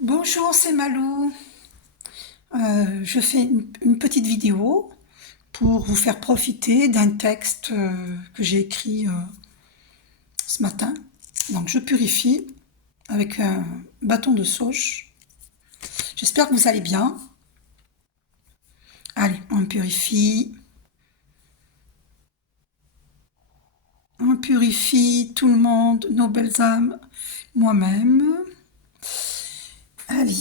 Bonjour, c'est Malou. Je fais une petite vidéo pour vous faire profiter d'un texte que j'ai écrit ce matin. Donc je purifie avec un bâton de sauge. J'espère que vous allez bien. Allez, on purifie. On purifie tout le monde, nos belles âmes, moi-même. Allez,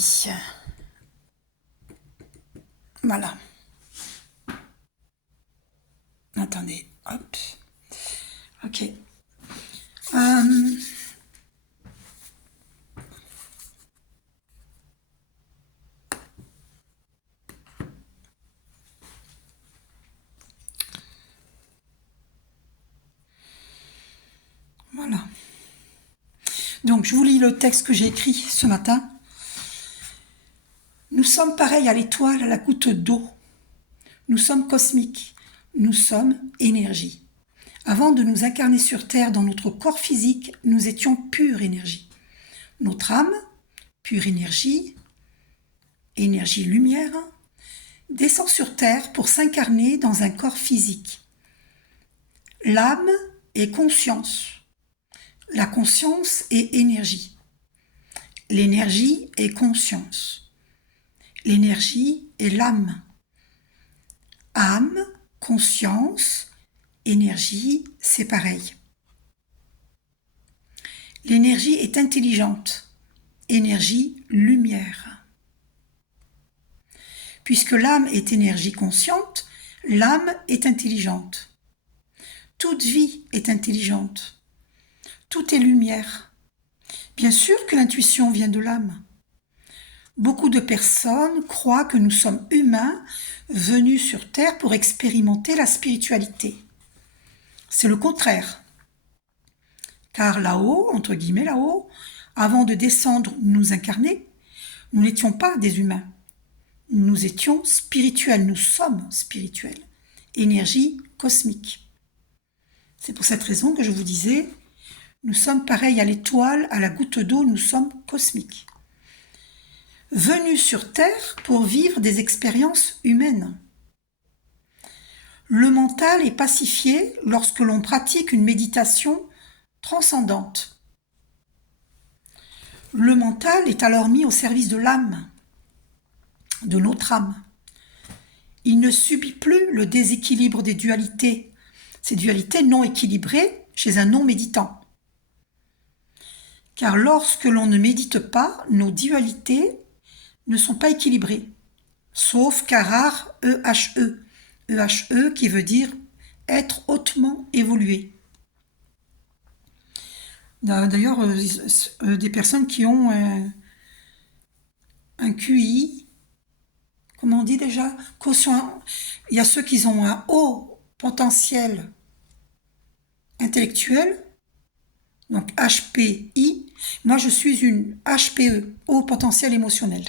voilà. Attendez, hop. Ok. Euh, voilà. Donc je vous lis le texte que j'ai écrit ce matin. Nous sommes pareils à l'étoile, à la goutte d'eau. Nous sommes cosmiques. Nous sommes énergie. Avant de nous incarner sur Terre dans notre corps physique, nous étions pure énergie. Notre âme, pure énergie, énergie lumière, descend sur Terre pour s'incarner dans un corps physique. L'âme est conscience. La conscience est énergie. L'énergie est conscience. L'énergie est l'âme. Âme, conscience, énergie, c'est pareil. L'énergie est intelligente. Énergie, lumière. Puisque l'âme est énergie consciente, l'âme est intelligente. Toute vie est intelligente. Tout est lumière. Bien sûr que l'intuition vient de l'âme. Beaucoup de personnes croient que nous sommes humains venus sur Terre pour expérimenter la spiritualité. C'est le contraire. Car là-haut, entre guillemets là-haut, avant de descendre nous incarner, nous n'étions pas des humains. Nous étions spirituels, nous sommes spirituels. Énergie cosmique. C'est pour cette raison que je vous disais, nous sommes pareils à l'étoile, à la goutte d'eau, nous sommes cosmiques. Venus sur Terre pour vivre des expériences humaines. Le mental est pacifié lorsque l'on pratique une méditation transcendante. Le mental est alors mis au service de l'âme, de notre âme. Il ne subit plus le déséquilibre des dualités, ces dualités non équilibrées chez un non-méditant. Car lorsque l'on ne médite pas, nos dualités ne sont pas équilibrées, sauf qu'à rare EHE. EHE qui veut dire être hautement évolué. D'ailleurs, des personnes qui ont un QI, comment on dit déjà, quotient, il y a ceux qui ont un haut potentiel intellectuel, donc HPI, moi je suis une HPE, haut potentiel émotionnel.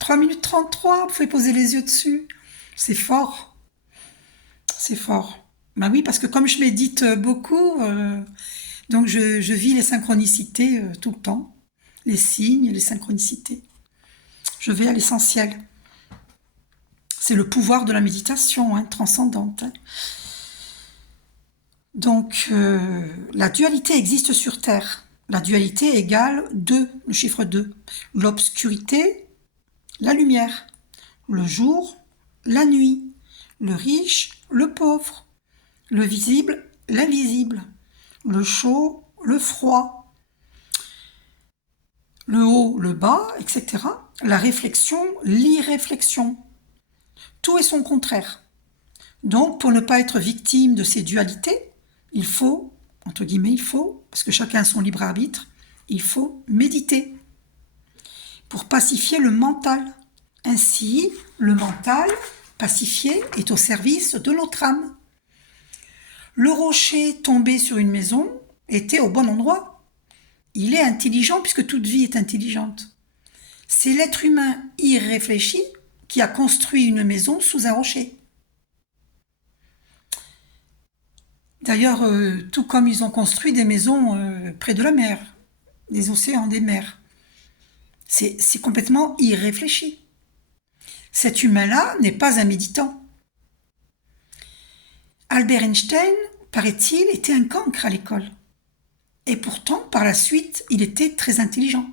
3 minutes 33, vous pouvez poser les yeux dessus, c'est fort, c'est fort. Ben oui, parce que comme je médite beaucoup, donc je vis les synchronicités tout le temps, les signes, les synchronicités. Je vais à l'essentiel. C'est le pouvoir de la méditation transcendante. Donc, la dualité existe sur Terre. La dualité égale 2, le chiffre 2. L'obscurité, la lumière. Le jour, la nuit. Le riche, le pauvre. Le visible, l'invisible. Le chaud, le froid. Le haut, le bas, etc. La réflexion, l'irréflexion. Tout est son contraire. Donc, pour ne pas être victime de ces dualités, il faut, entre guillemets, parce que chacun a son libre arbitre, il faut méditer pour pacifier le mental. Ainsi, le mental pacifié est au service de notre âme. Le rocher tombé sur une maison était au bon endroit. Il est intelligent puisque toute vie est intelligente. C'est l'être humain irréfléchi qui a construit une maison sous un rocher. D'ailleurs, tout comme ils ont construit des maisons près de la mer. des océans, des mers. C'est complètement irréfléchi. Cet humain-là n'est pas un méditant. Albert Einstein, paraît-il, était un cancre à l'école. Et pourtant, par la suite, il était très intelligent.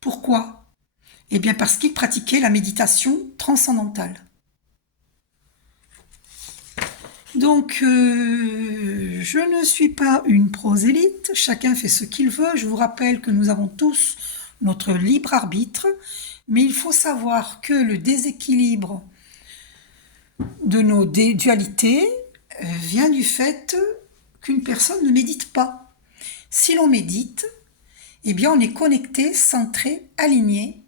Pourquoi? Eh bien parce qu'il pratiquait la méditation transcendantale. Donc, je ne suis pas une prosélyte, chacun fait ce qu'il veut. Je vous rappelle que nous avons tous notre libre arbitre, mais il faut savoir que le déséquilibre de nos dualités vient du fait qu'une personne ne médite pas. Si l'on médite, eh bien on est connecté, centré, aligné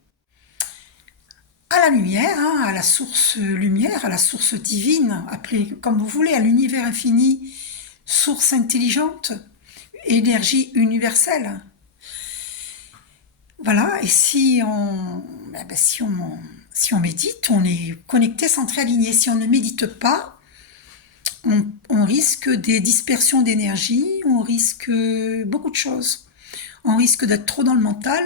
à la lumière, à la source lumière, à la source divine, appelée comme vous voulez, à l'univers infini, source intelligente, énergie universelle. Voilà, et si on médite, on est connecté, centré, aligné. Si on ne médite pas, on risque des dispersions d'énergie, on risque beaucoup de choses. On risque d'être trop dans le mental.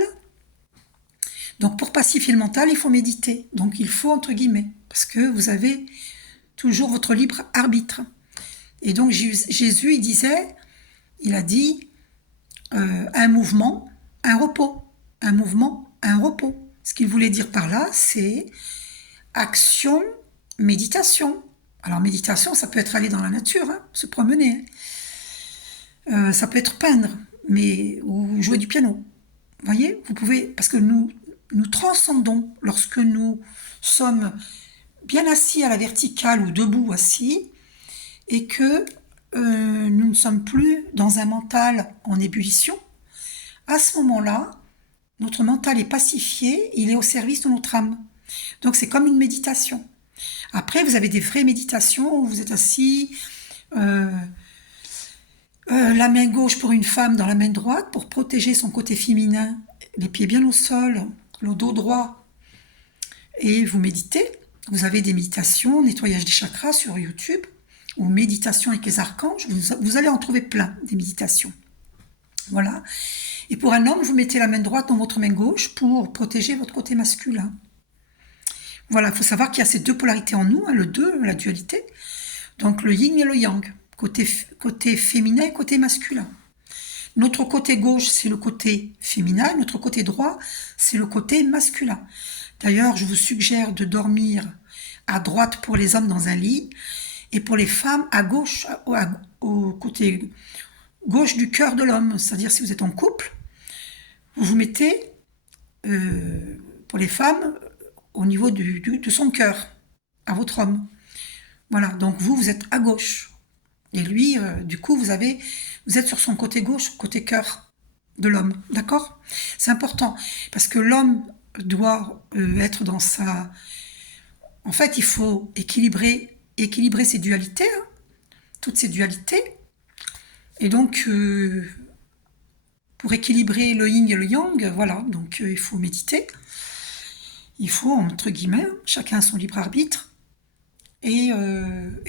Donc pour pacifier le mental, il faut méditer. Donc il faut, entre guillemets, parce que vous avez toujours votre libre arbitre. Et donc Jésus, il a dit un mouvement, un repos. Un mouvement, un repos. Ce qu'il voulait dire par là, c'est action, méditation. Alors méditation, ça peut être aller dans la nature, se promener. Ça peut être peindre, ou jouer du piano. Vous voyez, vous pouvez, parce que nous transcendons lorsque nous sommes bien assis à la verticale ou debout assis, et que nous ne sommes plus dans un mental en ébullition. À ce moment-là, notre mental est pacifié, il est au service de notre âme. Donc c'est comme une méditation. Après, vous avez des vraies méditations où vous êtes assis, la main gauche pour une femme dans la main droite pour protéger son côté féminin, les pieds bien au sol, le dos droit, et vous méditez. Vous avez des méditations, nettoyage des chakras sur YouTube, ou méditation avec les archanges, vous allez en trouver plein, des méditations. Voilà. Et pour un homme, vous mettez la main droite dans votre main gauche pour protéger votre côté masculin. Voilà, il faut savoir qu'il y a ces deux polarités en nous, le 2, la dualité. Donc le yin et le yang, côté féminin et côté masculin. Notre côté gauche, c'est le côté féminin, notre côté droit, c'est le côté masculin. D'ailleurs, je vous suggère de dormir à droite pour les hommes dans un lit, et pour les femmes à gauche, au côté gauche du cœur de l'homme. C'est-à-dire, si vous êtes en couple, vous vous mettez, pour les femmes, au niveau de son cœur, à votre homme. Voilà, donc vous êtes à gauche. Et lui, du coup, vous êtes sur son côté gauche, côté cœur de l'homme. D'accord? C'est important, parce que l'homme doit être dans sa... En fait, il faut équilibrer ces dualités, toutes ces dualités. Et donc, pour équilibrer le yin et le yang, voilà, donc il faut méditer. Il faut, entre guillemets, chacun a son libre arbitre. Et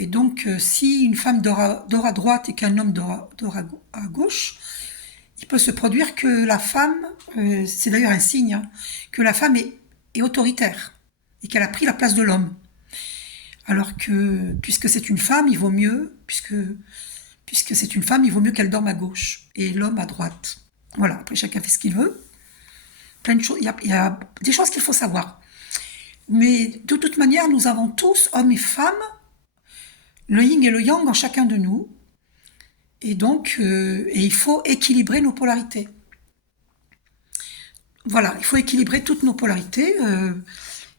donc, si une femme dort à droite et qu'un homme dort à gauche, il peut se produire que la femme, c'est d'ailleurs un signe, que la femme est autoritaire et qu'elle a pris la place de l'homme. Alors que, puisque c'est une femme, il vaut mieux, puisque c'est une femme, il vaut mieux qu'elle dorme à gauche et l'homme à droite. Voilà, après chacun fait ce qu'il veut. Plein de choses, il y a des choses qu'il faut savoir. Mais de toute manière, nous avons tous, hommes et femmes, le yin et le yang en chacun de nous. Et donc, il faut équilibrer nos polarités. Voilà, il faut équilibrer toutes nos polarités.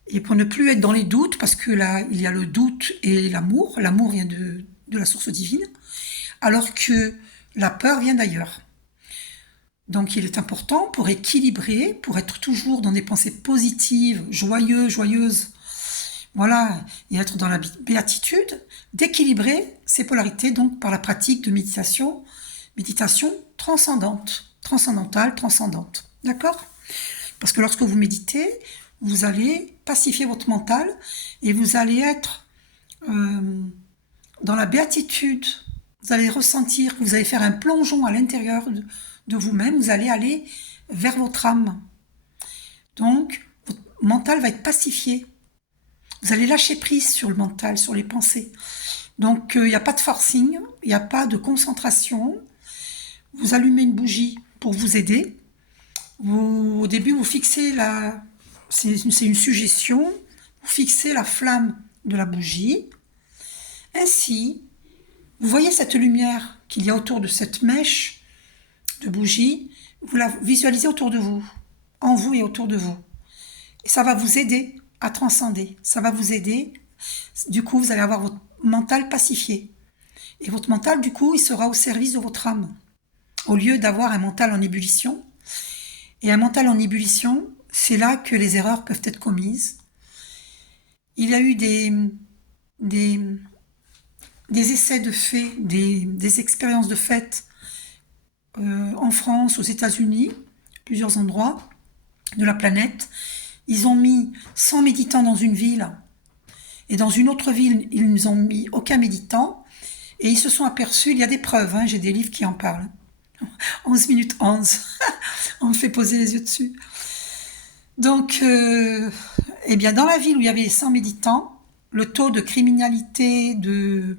Et pour ne plus être dans les doutes, parce que là, il y a le doute et l'amour. L'amour vient de la source divine, alors que la peur vient d'ailleurs. Donc il est important pour équilibrer, pour être toujours dans des pensées positives, joyeuses, voilà, et être dans la béatitude, d'équilibrer ces polarités, donc par la pratique de méditation transcendantale, transcendante. D'accord? Parce que lorsque vous méditez, vous allez pacifier votre mental et vous allez être dans la béatitude. Vous allez ressentir que vous allez faire un plongeon à l'intérieur de vous-même. Vous allez aller vers votre âme. Donc, votre mental va être pacifié. Vous allez lâcher prise sur le mental, sur les pensées. Donc, il n'y a pas de forcing, il n'y a pas de concentration. Vous allumez une bougie pour vous aider. Au début, vous fixez c'est une suggestion, vous fixez la flamme de la bougie. Ainsi, vous voyez cette lumière qu'il y a autour de cette mèche de bougie, vous la visualisez autour de vous, en vous et autour de vous. Et ça va vous aider à transcender, ça va vous aider. Du coup, vous allez avoir votre mental pacifié. Et votre mental, du coup, il sera au service de votre âme. Au lieu d'avoir un mental en ébullition. Et un mental en ébullition, c'est là que les erreurs peuvent être commises. Il y a eu des essais de fait, des expériences de fait en France, aux États-Unis, plusieurs endroits de la planète. Ils ont mis 100 méditants dans une ville et dans une autre ville, ils n'ont mis aucun méditant et ils se sont aperçus, il y a des preuves, j'ai des livres qui en parlent. 11 minutes 11, on me fait poser les yeux dessus. Donc, eh bien, dans la ville où il y avait 100 méditants, le taux de criminalité, de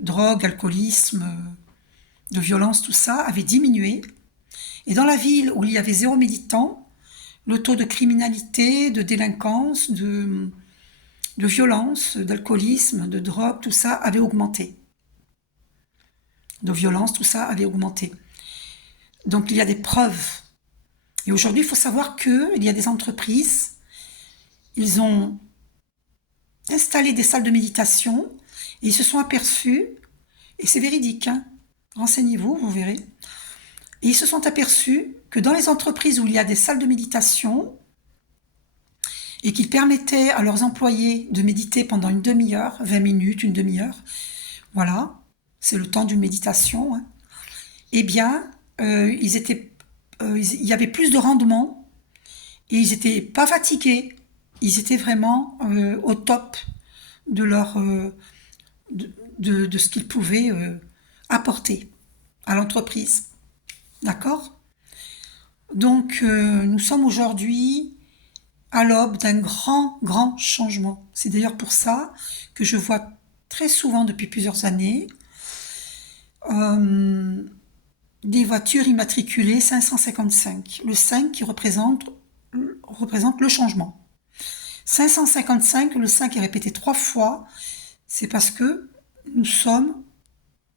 drogue, alcoolisme, de violence, tout ça, avait diminué. Et dans la ville où il y avait 0 méditant, le taux de criminalité, de délinquance, de violence, d'alcoolisme, de drogue, tout ça avait augmenté. De violence, tout ça avait augmenté. Donc il y a des preuves. Et aujourd'hui, il faut savoir qu'il y a des entreprises, ils ont installé des salles de méditation et ils se sont aperçus, et c'est véridique, renseignez-vous, vous verrez, et ils se sont aperçus que dans les entreprises où il y a des salles de méditation et qu'ils permettaient à leurs employés de méditer pendant une demi-heure, 20 minutes, une demi-heure, voilà, c'est le temps d'une méditation, eh bien, il y avait plus de rendement et ils n'étaient pas fatigués, ils étaient vraiment au top de de ce qu'ils pouvaient apporter à l'entreprise. D'accord ? Donc, nous sommes aujourd'hui à l'aube d'un grand, grand changement. C'est d'ailleurs pour ça que je vois très souvent depuis plusieurs années des voitures immatriculées 555. Le 5 qui représente le changement. 555, le 5 est répété 3 fois, c'est parce que nous sommes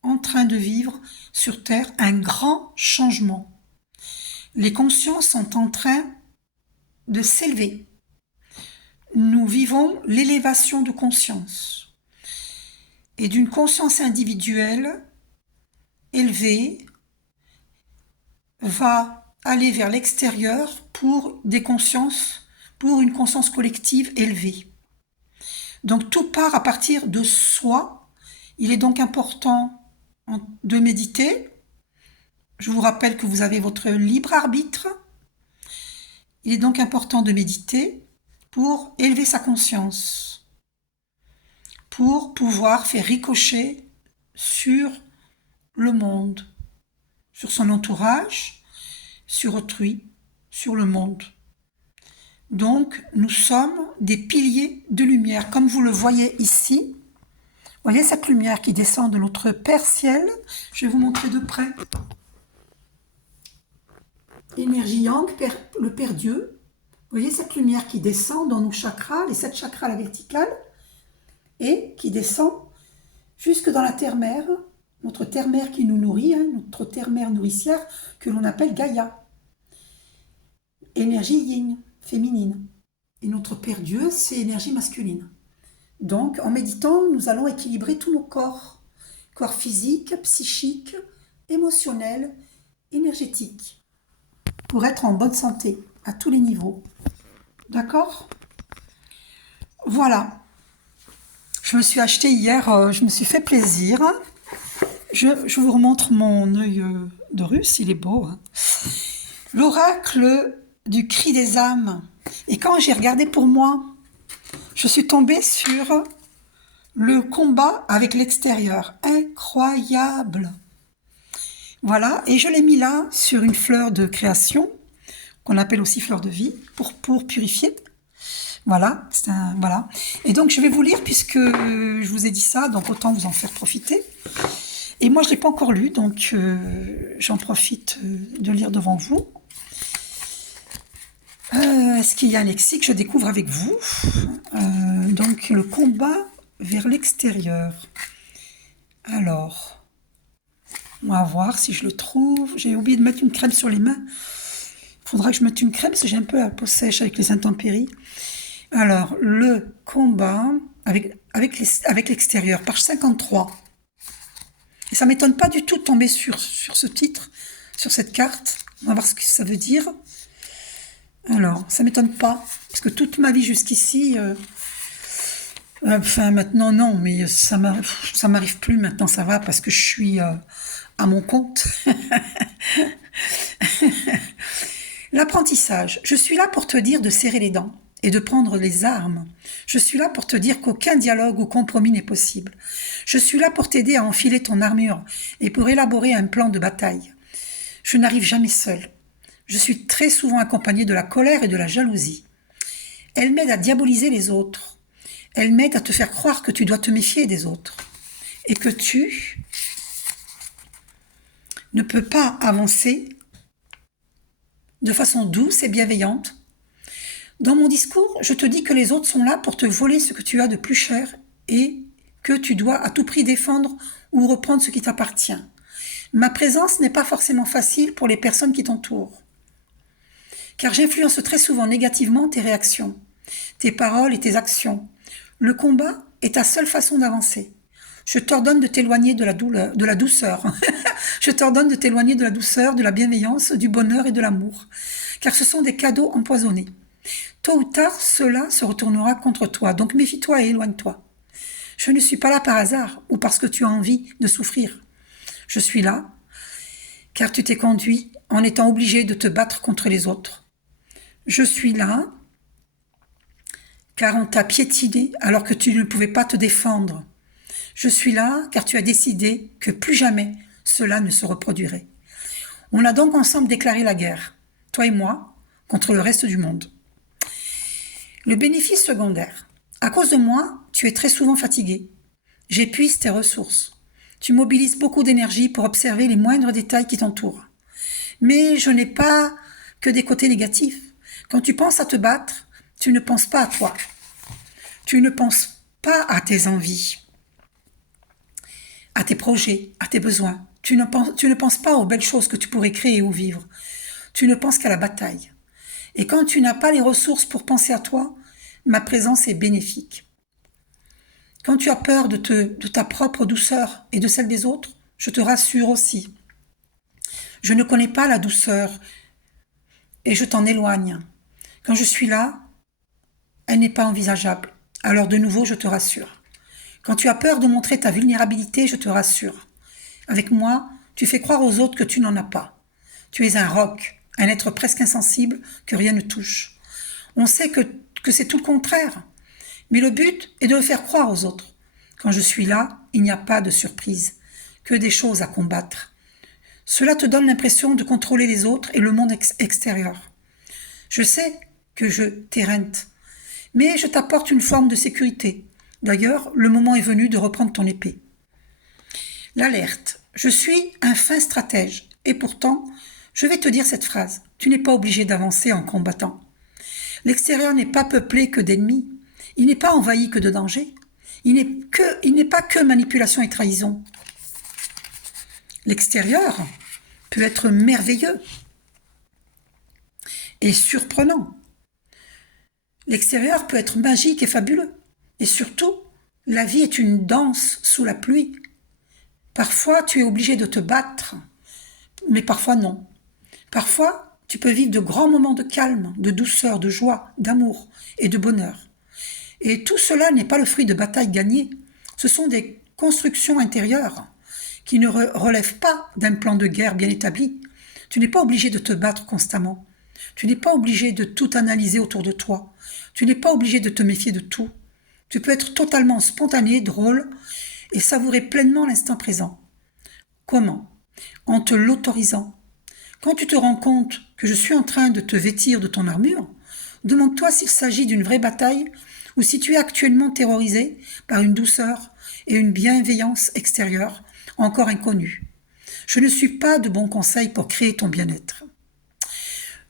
en train de vivre sur Terre un grand changement. Les consciences sont en train de s'élever. Nous vivons l'élévation de conscience. Et d'une conscience individuelle élevée va aller vers l'extérieur pour une conscience collective élevée. Donc tout part à partir de soi. Il est donc important de méditer. Je vous rappelle que vous avez votre libre arbitre. Il est donc important de méditer pour élever sa conscience, pour pouvoir faire ricocher sur le monde, sur son entourage, sur autrui, sur le monde. Donc, nous sommes des piliers de lumière. Comme vous le voyez ici, vous voyez cette lumière qui descend de notre Père Ciel. Je vais vous montrer de près. Énergie Yang, le Père Dieu. Vous voyez cette lumière qui descend dans nos chakras, les 7 chakras à la verticale, et qui descend jusque dans la terre-mère, notre terre-mère qui nous nourrit, notre terre-mère nourricière, que l'on appelle Gaïa. Énergie Yin, féminine. Et notre Père Dieu, c'est énergie masculine. Donc, en méditant, nous allons équilibrer tous nos corps. Corps physique, psychique, émotionnel, énergétique. Pour être en bonne santé, à tous les niveaux. D'accord ? Voilà. Je me suis acheté hier, je me suis fait plaisir. Je vous remontre mon œil de russe, il est beau. L'oracle du cri des âmes. Et quand j'ai regardé pour moi, je suis tombée sur le combat avec l'extérieur. Incroyable. Voilà, et je l'ai mis là sur une fleur de création, qu'on appelle aussi fleur de vie, pour purifier. Voilà, voilà. Et donc je vais vous lire puisque je vous ai dit ça, donc autant vous en faire profiter. Et moi je ne l'ai pas encore lu, donc j'en profite de lire devant vous. Est-ce qu'il y a un lexique que je découvre avec vous? Donc le combat vers l'extérieur. Alors, on va voir si je le trouve. J'ai oublié de mettre une crème sur les mains. Il faudra que je mette une crème parce que j'ai un peu la peau sèche avec les intempéries. Alors, le combat avec l'extérieur, page 53. Et ça ne m'étonne pas du tout de tomber sur ce titre, sur cette carte. On va voir ce que ça veut dire. Alors, ça ne m'étonne pas, parce que toute ma vie jusqu'ici, enfin maintenant non, mais ça m'arrive plus maintenant, ça va, parce que je suis à mon compte. L'apprentissage. Je suis là pour te dire de serrer les dents et de prendre les armes. Je suis là pour te dire qu'aucun dialogue ou compromis n'est possible. Je suis là pour t'aider à enfiler ton armure et pour élaborer un plan de bataille. Je n'arrive jamais seule. Je suis très souvent accompagnée de la colère et de la jalousie. Elle m'aide à diaboliser les autres. Elle m'aide à te faire croire que tu dois te méfier des autres et que tu ne peux pas avancer de façon douce et bienveillante. Dans mon discours, je te dis que les autres sont là pour te voler ce que tu as de plus cher et que tu dois à tout prix défendre ou reprendre ce qui t'appartient. Ma présence n'est pas forcément facile pour les personnes qui t'entourent, car j'influence très souvent négativement tes réactions, tes paroles et tes actions. Le combat est ta seule façon d'avancer. Je t'ordonne de t'éloigner de la douleur, de la douceur. Je t'ordonne de t'éloigner de la douceur, de la bienveillance, du bonheur et de l'amour, car ce sont des cadeaux empoisonnés. Tôt ou tard, cela se retournera contre toi, donc méfie-toi et éloigne-toi. Je ne suis pas là par hasard ou parce que tu as envie de souffrir. Je suis là, car tu t'es conduit en étant obligé de te battre contre les autres. Je suis là, car on t'a piétiné alors que tu ne pouvais pas te défendre. Je suis là, car tu as décidé que plus jamais cela ne se reproduirait. On a donc ensemble déclaré la guerre, toi et moi, contre le reste du monde. Le bénéfice secondaire. À cause de moi, tu es très souvent fatigué. J'épuise tes ressources. Tu mobilises beaucoup d'énergie pour observer les moindres détails qui t'entourent. Mais je n'ai pas que des côtés négatifs. Quand tu penses à te battre, tu ne penses pas à toi. Tu ne penses pas à tes envies, à tes projets, à tes besoins. Tu ne penses pas aux belles choses que tu pourrais créer ou vivre. Tu ne penses qu'à la bataille. Et quand tu n'as pas les ressources pour penser à toi, ma présence est bénéfique. Quand tu as peur de ta propre douceur et de celle des autres, je te rassure aussi. Je ne connais pas la douceur et je t'en éloigne. Quand je suis là, elle n'est pas envisageable. Alors de nouveau, je te rassure. Quand tu as peur de montrer ta vulnérabilité, je te rassure. Avec moi, tu fais croire aux autres que tu n'en as pas. Tu es un roc, un être presque insensible que rien ne touche. On sait que c'est tout le contraire. Mais le but est de le faire croire aux autres. Quand je suis là, il n'y a pas de surprise, que des choses à combattre. Cela te donne l'impression de contrôler les autres et le monde extérieur. Je sais que je t'éreinte, mais je t'apporte une forme de sécurité. D'ailleurs, le moment est venu de reprendre ton épée. L'alerte. Je suis un fin stratège, et pourtant, je vais te dire cette phrase. Tu n'es pas obligé d'avancer en combattant. L'extérieur n'est pas peuplé que d'ennemis. Il n'est pas envahi que de dangers. Il n'est pas que manipulation et trahison. L'extérieur peut être merveilleux et surprenant. L'extérieur peut être magique et fabuleux. Et surtout, la vie est une danse sous la pluie. Parfois, tu es obligé de te battre, mais parfois non. Parfois, tu peux vivre de grands moments de calme, de douceur, de joie, d'amour et de bonheur. Et tout cela n'est pas le fruit de batailles gagnées. Ce sont des constructions intérieures qui ne relèvent pas d'un plan de guerre bien établi. Tu n'es pas obligé de te battre constamment. Tu n'es pas obligé de tout analyser autour de toi. Tu n'es pas obligé de te méfier de tout. Tu peux être totalement spontané, drôle et savourer pleinement l'instant présent. Comment ? en te l'autorisant. Quand tu te rends compte que je suis en train de te vêtir de ton armure, demande-toi s'il s'agit d'une vraie bataille ou si tu es actuellement terrorisé par une douceur et une bienveillance extérieure encore inconnues. Je ne suis pas de bons conseils pour créer ton bien-être.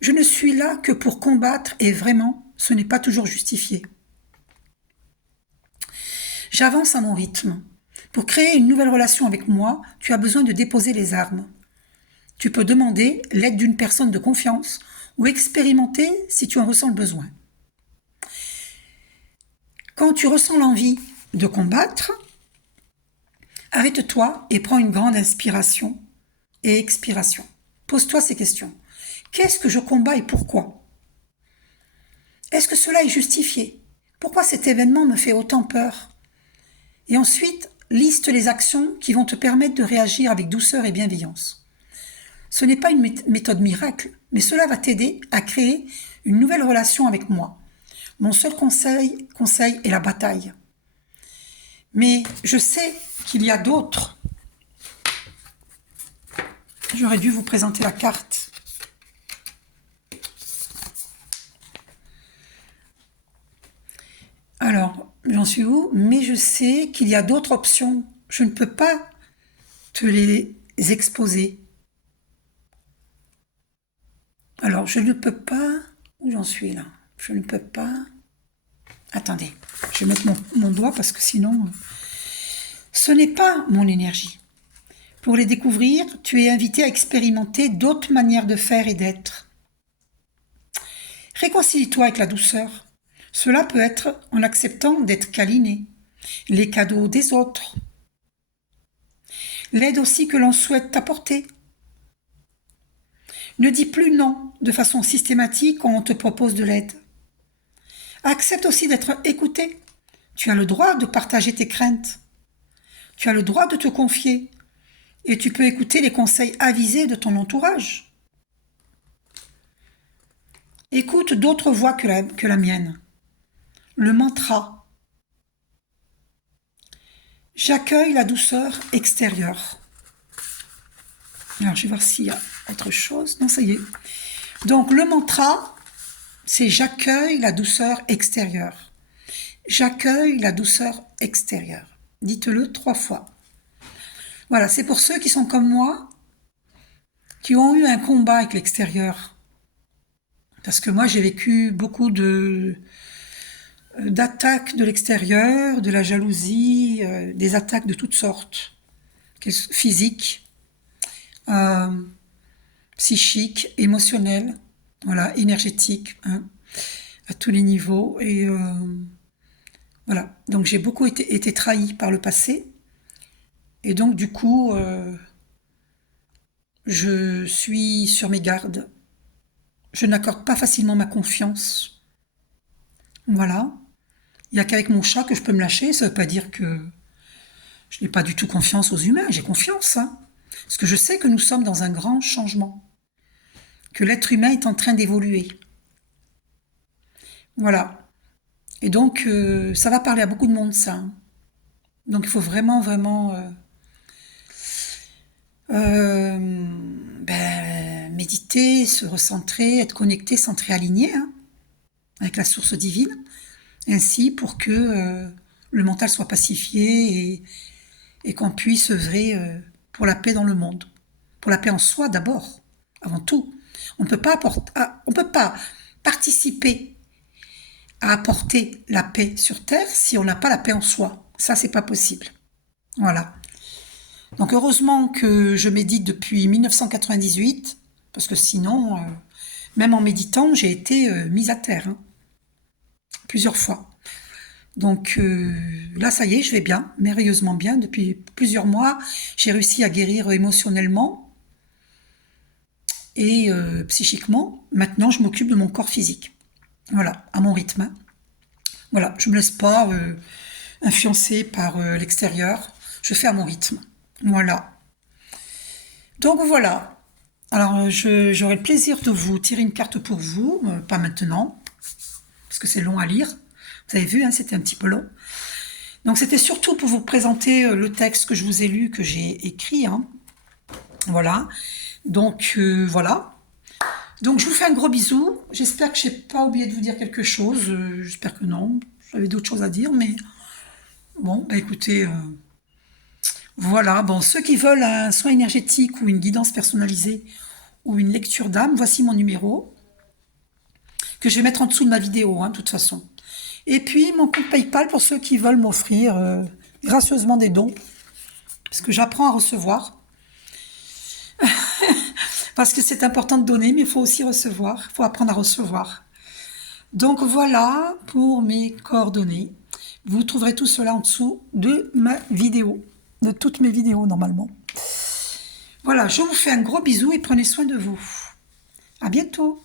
Je ne suis là que pour combattre et vraiment, ce n'est pas toujours justifié. J'avance à mon rythme. Pour créer une nouvelle relation avec moi, tu as besoin de déposer les armes. Tu peux demander l'aide d'une personne de confiance ou expérimenter si tu en ressens le besoin. Quand tu ressens l'envie de combattre, arrête-toi et prends une grande inspiration et expiration. Pose-toi ces questions. Qu'est-ce que je combats et pourquoi? Est-ce que cela est justifié? Pourquoi cet événement me fait autant peur? Et ensuite, liste les actions qui vont te permettre de réagir avec douceur et bienveillance. Ce n'est pas une méthode miracle, mais cela va t'aider à créer une nouvelle relation avec moi. Mon seul conseil est la bataille. Mais je sais qu'il y a d'autres. J'aurais dû vous présenter la carte. Alors, j'en suis où? Mais je sais qu'il y a d'autres options. Je ne peux pas te les exposer. Alors, je ne peux pas... Où j'en suis là? Je ne peux pas... Attendez, je vais mettre mon doigt parce que sinon... Ce n'est pas mon énergie. Pour les découvrir, tu es invité à expérimenter d'autres manières de faire et d'être. Réconcilie-toi avec la douceur. Cela peut être en acceptant d'être câliné, les cadeaux des autres, l'aide aussi que l'on souhaite t'apporter. Ne dis plus non de façon systématique quand on te propose de l'aide. Accepte aussi d'être écouté. Tu as le droit de partager tes craintes. Tu as le droit de te confier. Et tu peux écouter les conseils avisés de ton entourage. Écoute d'autres voix que la mienne. Le mantra. J'accueille la douceur extérieure. Alors, je vais voir s'il y a autre chose. Non, ça y est. Donc, le mantra, c'est j'accueille la douceur extérieure. J'accueille la douceur extérieure. Dites-le 3 fois. Voilà, c'est pour ceux qui sont comme moi, qui ont eu un combat avec l'extérieur. Parce que moi, j'ai vécu beaucoup d'attaques de l'extérieur, de la jalousie, des attaques de toutes sortes, physiques, psychiques, émotionnelles, voilà, énergétiques, hein, à tous les niveaux. Et voilà, donc j'ai beaucoup été trahie par le passé. Et donc du coup, je suis sur mes gardes. Je n'accorde pas facilement ma confiance. Voilà. Il n'y a qu'avec mon chat que je peux me lâcher. Ça ne veut pas dire que je n'ai pas du tout confiance aux humains. J'ai confiance, hein. Parce que je sais que nous sommes dans un grand changement. Que l'être humain est en train d'évoluer. Voilà. Et donc, ça va parler à beaucoup de monde, ça, hein. Donc, il faut vraiment, vraiment méditer, se recentrer, être connecté, centré, aligné, hein, avec la source divine, ainsi pour que le mental soit pacifié et qu'on puisse œuvrer pour la paix dans le monde, pour la paix en soi d'abord, avant tout. On ne peut pas participer à apporter la paix sur Terre si on n'a pas la paix en soi. Ça, c'est pas possible. Voilà. Donc heureusement que je médite depuis 1998, parce que sinon, même en méditant, j'ai été mise à terre, hein, plusieurs fois. Donc là, ça y est, je vais bien, merveilleusement bien. Depuis plusieurs mois, j'ai réussi à guérir émotionnellement et psychiquement. Maintenant, je m'occupe de mon corps physique. Voilà, à mon rythme, hein. Voilà, je ne me laisse pas influencer par l'extérieur. Je fais à mon rythme. Voilà. Donc voilà. Alors, j'aurai le plaisir de vous tirer une carte pour vous, pas maintenant, parce que c'est long à lire. Vous avez vu, hein, c'était un petit peu long. Donc, c'était surtout pour vous présenter le texte que je vous ai lu, que j'ai écrit, hein, Voilà. Donc, voilà. Donc, je vous fais un gros bisou. J'espère que je n'ai pas oublié de vous dire quelque chose. J'espère que non. J'avais d'autres choses à dire, mais bon, bah écoutez, voilà. Bon, ceux qui veulent un soin énergétique ou une guidance personnalisée ou une lecture d'âme, voici mon numéro que je vais mettre en dessous de ma vidéo, hein, de toute façon. Et puis, mon compte PayPal pour ceux qui veulent m'offrir gracieusement des dons, parce que j'apprends à recevoir. Parce que c'est important de donner, mais il faut aussi recevoir. Il faut apprendre à recevoir. Donc voilà pour mes coordonnées. Vous trouverez tout cela en dessous de ma vidéo, de toutes mes vidéos normalement. Voilà, je vous fais un gros bisou et prenez soin de vous. À bientôt.